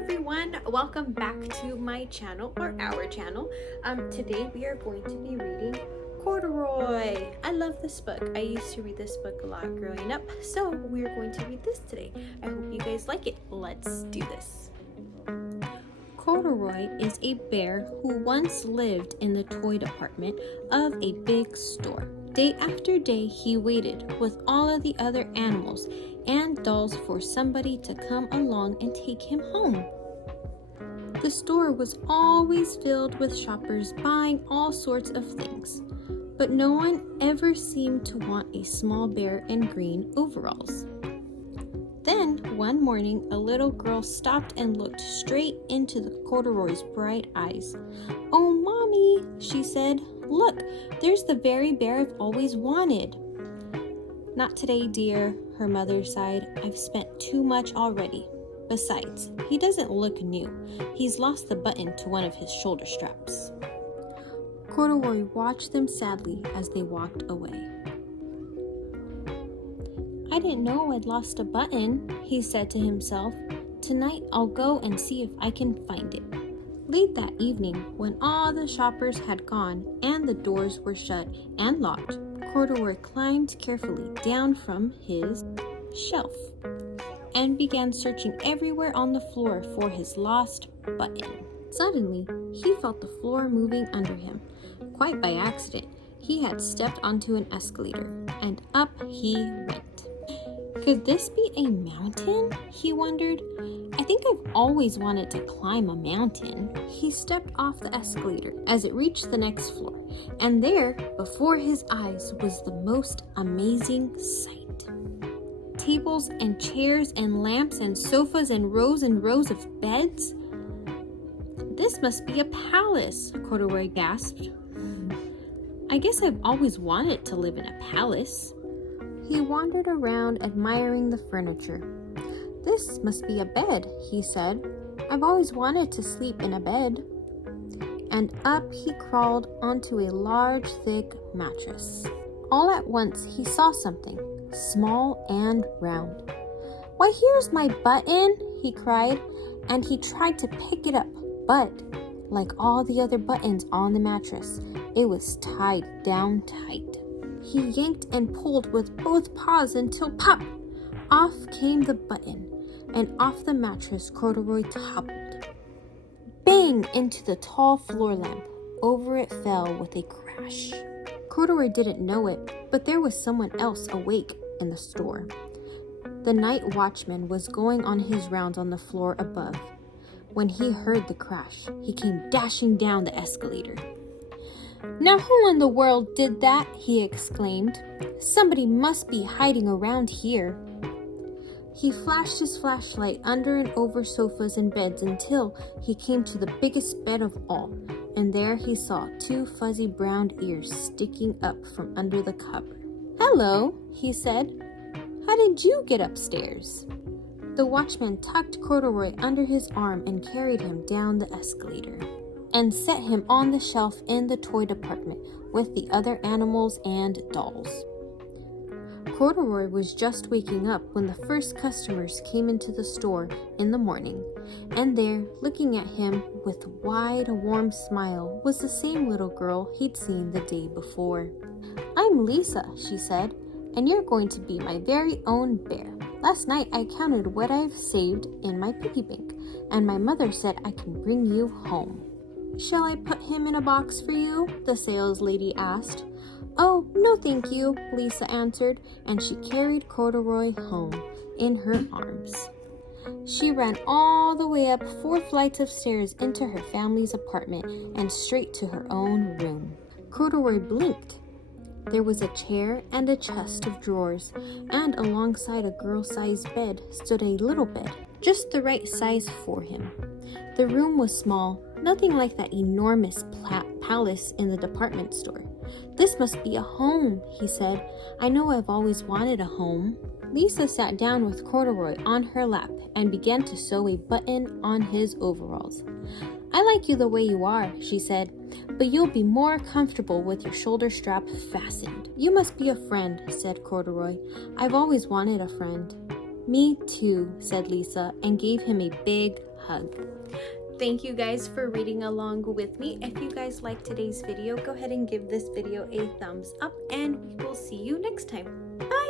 everyone, welcome back to my channel or our channel. Today we are going to be reading Corduroy. I love this book. I used to read this book a lot growing up, so we're going to read this today. I hope you guys like it. Let's do this. Corduroy is a bear who once lived in the toy department of a big store. Day after day, he waited with all of the other animals and dolls for somebody to come along and take him home. The store was always filled with shoppers buying all sorts of things, but no one ever seemed to want a small bear in green overalls. Then, one morning, a little girl stopped and looked straight into the Corduroy's bright eyes. "Oh, Mommy," she said, "look, there's the very bear I've always wanted." "Not today, dear," her mother sighed. "I've spent too much already. Besides, he doesn't look new. He's lost the button to one of his shoulder straps." Corduroy watched them sadly as they walked away. "I didn't know I'd lost a button," he said to himself. "Tonight I'll go and see if I can find it." Late that evening, when all the shoppers had gone and the doors were shut and locked, Corduroy climbed carefully down from his shelf and began searching everywhere on the floor for his lost button. Suddenly, he felt the floor moving under him. Quite by accident, he had stepped onto an escalator, and up he went. Could this be a mountain? He wondered. I think I've always wanted to climb a mountain. He stepped off the escalator as it reached the next floor, and there, before his eyes, was the most amazing sight. Tables and chairs and lamps and sofas and rows of beds. "This must be a palace," Corduroy gasped. "I guess I've always wanted to live in a palace." He wandered around admiring the furniture. "This must be a bed," he said. "I've always wanted to sleep in a bed." And up he crawled onto a large, thick mattress. All at once he saw something, small and round. "Why, here's my button!" he cried, and he tried to pick it up, but, like all the other buttons on the mattress, it was tied down tight. He yanked and pulled with both paws until pop! Off came the button, and off the mattress Corduroy toppled. Bang! Into the tall floor lamp. Over it fell with a crash. Corduroy didn't know it, but there was someone else awake in the store. The night watchman was going on his rounds on the floor above. When he heard the crash, he came dashing down the escalator. "Now who in the world did that?" he exclaimed. "Somebody must be hiding around here." He flashed his flashlight under and over sofas and beds until he came to the biggest bed of all, and there he saw two fuzzy brown ears sticking up from under the cover. "Hello," he said. "How did you get upstairs?" The watchman tucked Corduroy under his arm and carried him down the escalator and set him on the shelf in the toy department with the other animals and dolls. Corduroy was just waking up when the first customers came into the store in the morning, and there, looking at him with a wide, warm smile, was the same little girl he'd seen the day before. "I'm Lisa," she said, "and you're going to be my very own bear. Last night I counted what I've saved in my piggy bank, and my mother said I can bring you home." "Shall I put him in a box for you?" the sales lady asked. "Oh, no thank you," Lisa answered, and she carried Corduroy home in her arms. She ran all the way up 4 flights of stairs into her family's apartment and straight to her own room. Corduroy blinked. There was a chair and a chest of drawers, and alongside a girl-sized bed stood a little bed, just the right size for him. The room was small, nothing like that enormous palace in the department store. "This must be a home," he said. "I know I've always wanted a home." Lisa sat down with Corduroy on her lap and began to sew a button on his overalls. "I like you the way you are," she said, "but you'll be more comfortable with your shoulder strap fastened." "You must be a friend," said Corduroy. "I've always wanted a friend." "Me too," said Lisa, and gave him a big hug. hug. Thank you guys for reading along with me. If you guys liked today's video, go ahead and give this video a thumbs up, and we will see you next time. Bye!